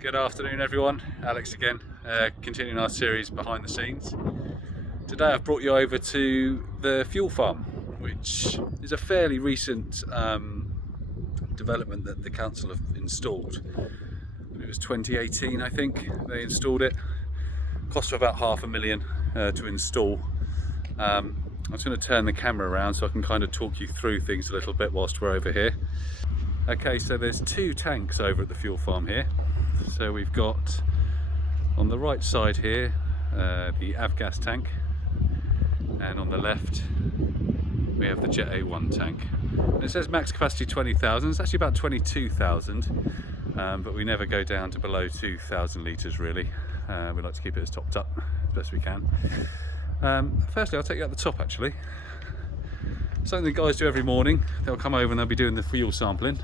Good afternoon everyone, Alex again, continuing our series behind the scenes. Today I've brought you over to the fuel farm, which is a fairly recent development that the council have installed. It was 2018 I think they installed it. Cost about $500,000 to install. I'm just going to turn the camera around so I can kind of talk you through things a little bit whilst we're over here. Okay, so there's two tanks over at the fuel farm here. So we've got on the right side here the avgas tank, and on the left we have the Jet A1 tank. And it says max capacity 20,000, it's actually about 22,000, but we never go down to below 2,000 litres really. We like to keep it as topped up as best we can. Firstly, I'll take you at the top actually. Something the guys do every morning. They'll come over and they'll be doing the fuel sampling.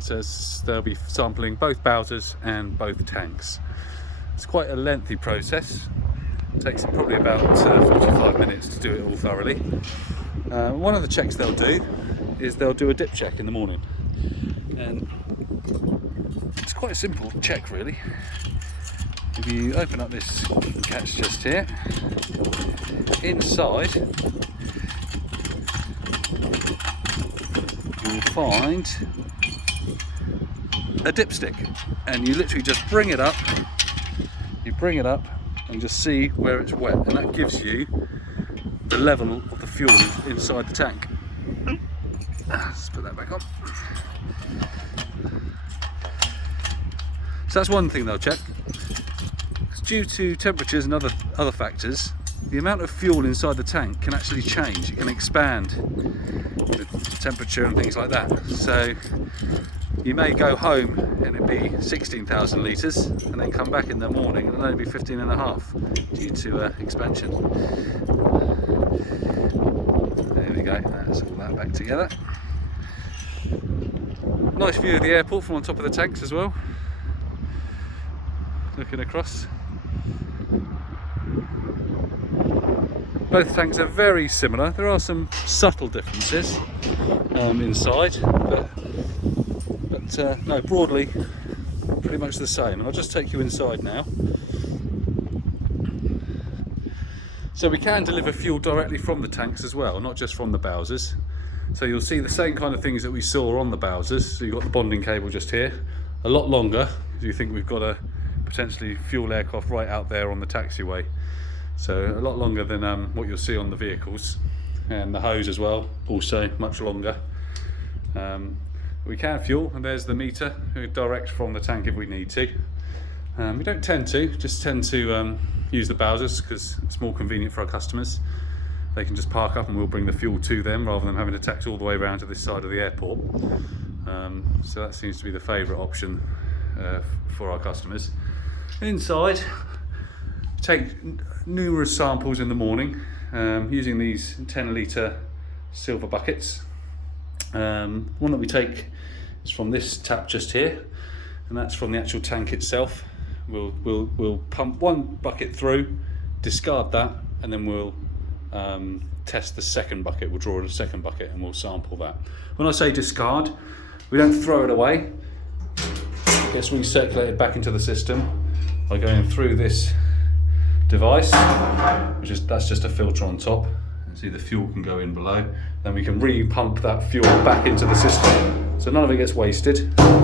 So they'll be sampling both Bowsers and both tanks. It's quite a lengthy process. It takes probably about 45 minutes to do it all thoroughly. One of the checks they'll do is they'll do a dip check in the morning. And it's quite a simple check really. If you open up this catch just here, inside you'll find a dipstick, and you literally just bring it up and just see where it's wet, and that gives you the level of the fuel inside the tank. Let's put that back on. So that's one thing they'll check. Due to temperatures and other factors, the amount of fuel inside the tank can actually change. It can expand with temperature and things like that. So you may go home and it be 16,000 litres and then come back in the morning and it'll only be 15.5 due to expansion. There we go, that's all that back together. Nice view of the airport from on top of the tanks as well. Looking across. Both tanks are very similar. There are some subtle differences inside, but no, broadly pretty much the same. I'll just take you inside now. So we can deliver fuel directly from the tanks as well, not just from the Bowsers. So you'll see the same kind of things that we saw on the Bowsers. So you've got the bonding cable just here, a lot longer, because you think we've got a potentially fuel aircraft right out there on the taxiway. So a lot longer than what you'll see on the vehicles, and the hose as well, also much longer. We can fuel, and there's the meter, direct from the tank if we need to. We don't tend to, just tend to use the Bowsers because it's more convenient for our customers. They can just park up and we'll bring the fuel to them rather than having to taxi all the way around to this side of the airport. So that seems to be the favourite option for our customers. Inside, take numerous samples in the morning using these 10 litre silver buckets. One that we take is from this tap just here, and that's from the actual tank itself. We'll pump one bucket through, discard that, and then we'll test the second bucket. We'll draw a second bucket and we'll sample that. When I say discard, we don't throw it away. It gets recirculated back into the system by going through this device, that's just a filter on top. See, the fuel can go in below. Then we can re-pump that fuel back into the system, so none of it gets wasted. There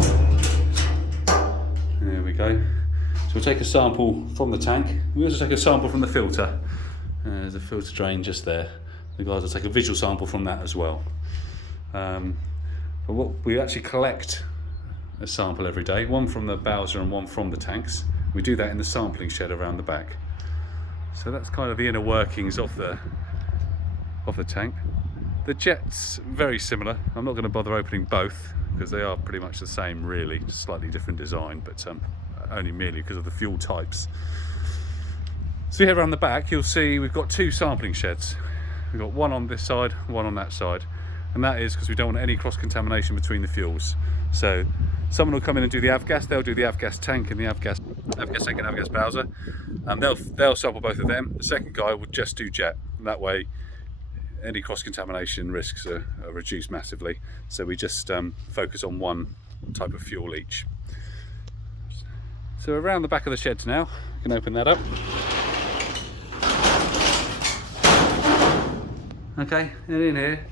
we go. So we'll take a sample from the tank. We also take a sample from the filter. There's a filter drain just there. The guys will take a visual sample from that as well. But what we actually collect a sample every day, one from the Bowser and one from the tanks. We do that in the sampling shed around the back. So that's kind of the inner workings of the tank. The jet's very similar. I'm not going to bother opening both because they are pretty much the same really, just slightly different design, but only merely because of the fuel types. So here around the back you'll see we've got two sampling sheds. We've got one on this side, one on that side, and that is because we don't want any cross-contamination between the fuels. So someone will come in and do the avgas. They'll do the avgas tank and the avgas tank and avgas Bowser, and they'll sample both of them. The second guy will just do jet, and that way any cross-contamination risks are reduced massively. So we just focus on one type of fuel each. So around the back of the sheds now, you can open that up. Okay, and in here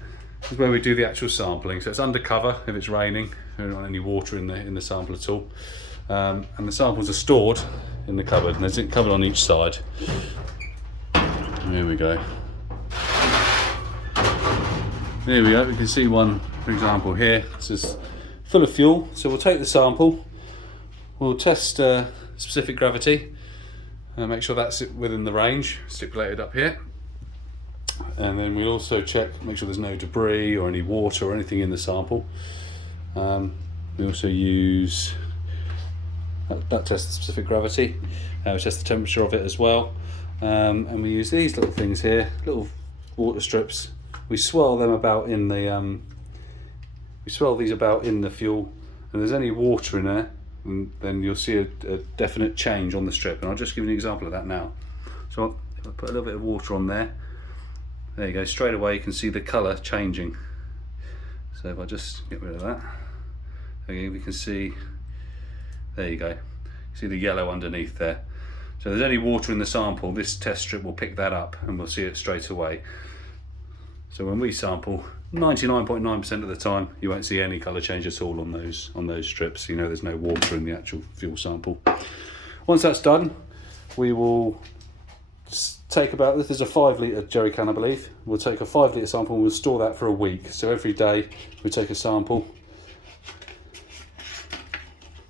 is where we do the actual sampling. So it's undercover if it's raining, we don't want any water in the sample at all. And the samples are stored in the cupboard, and there's a cupboard on each side. Here we go. There we go, we can see one, for example here. This is full of fuel, so we'll take the sample, we'll test specific gravity, and make sure that's within the range stipulated up here. And then we'll also check, make sure there's no debris or any water or anything in the sample. We also use, that tests the specific gravity, we test the temperature of it as well. And we use these little things here, little water strips. We swirl them about in the, we swirl these about in the fuel, and if there's any water in there, then you'll see a definite change on the strip. And I'll just give you an example of that now. So if I put a little bit of water on there, there you go, straight away you can see the colour changing. So if I just get rid of that, again we can see, there you go, see the yellow underneath there. So if there's any water in the sample, this test strip will pick that up and we'll see it straight away. So when we sample, 99.9% of the time you won't see any colour change at all on those strips. You know there's no water in the actual fuel sample. Once that's done, we will take about, this is a 5 litre jerry can I believe, we'll take a 5 litre sample and we'll store that for a week. So every day we take a sample,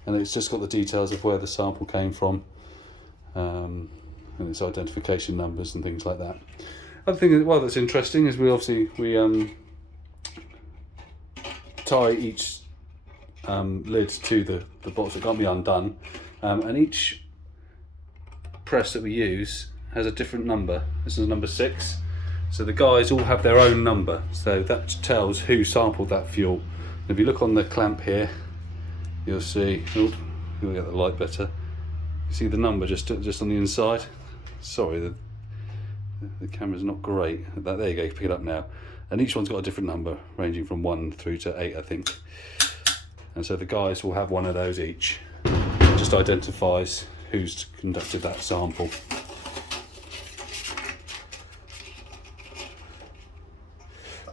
and it's just got the details of where the sample came from, and its identification numbers and things like that. Other thing that's interesting is we tie each lid to the box, it can't be undone, and each press that we use has a different number. This is number 6, so the guys all have their own number, so that tells who sampled that fuel. And if you look on the clamp here, you'll see, you'll get the light better, you see the number just on the inside. Sorry, the camera's not great. There you go, you can pick it up now. And each one's got a different number, ranging from 1 through to 8 I think. And so the guys will have one of those each. It just identifies who's conducted that sample.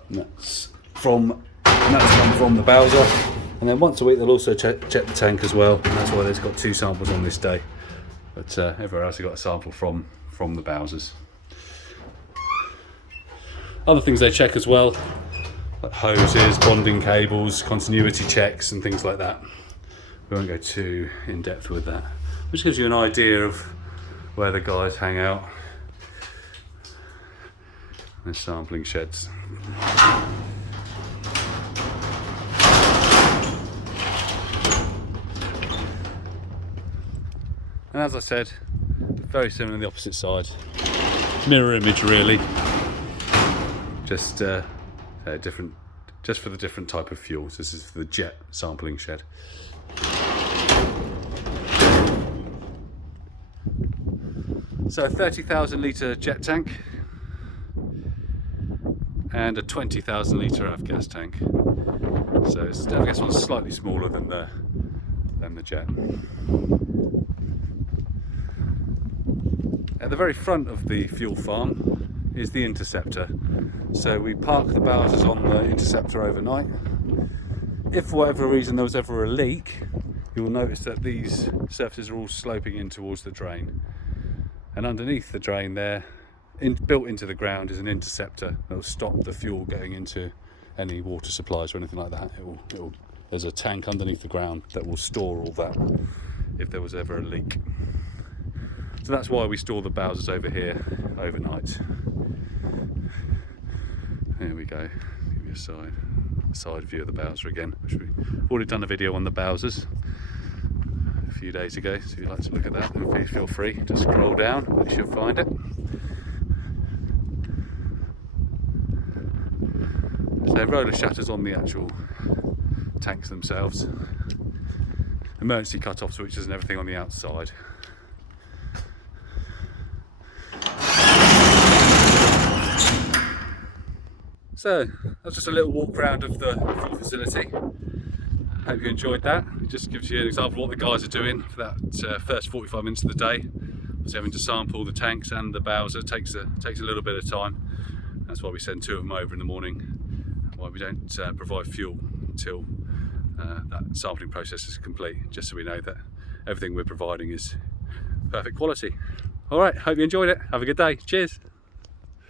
And that's one from the Bowser. And then once a week they'll also check the tank as well, and that's why they've got 2 samples on this day. But everywhere else they've got a sample from the Bowsers. Other things they check as well, like hoses, bonding cables, continuity checks and things like that. We won't go too in depth with that. Which gives you an idea of where the guys hang out. Their sampling sheds. And as I said, very similar on the opposite side. Mirror image really. Just different, just for the different type of fuels. This is for the jet sampling shed. So a 30,000 litre jet tank and a 20,000 litre avgas tank. So the avgas one's slightly smaller than the jet. At the very front of the fuel farm is the interceptor. So we park the Bowsers on the interceptor overnight. If for whatever reason there was ever a leak, you will notice that these surfaces are all sloping in towards the drain. And underneath the drain there, built into the ground, is an interceptor that will stop the fuel getting into any water supplies or anything like that. There's a tank underneath the ground that will store all that if there was ever a leak. So that's why we store the Bowsers over here overnight. Here we go. Give you a side view of the Bowser again. We've already done a video on the Bowsers a few days ago, so if you'd like to look at that, then please feel free to scroll down, you should find it. So roller shutters on the actual tanks themselves, emergency cut-off switches and everything on the outside. So that's just a little walk round of the fuel facility. hope you enjoyed that. It just gives you an example of what the guys are doing for that first 45 minutes of the day. So having to sample the tanks and the Bowser takes a little bit of time. That's why we send 2 of them over in the morning, why we don't provide fuel until that sampling process is complete, just so we know that everything we're providing is perfect quality. All right, hope you enjoyed it. Have a good day. Cheers.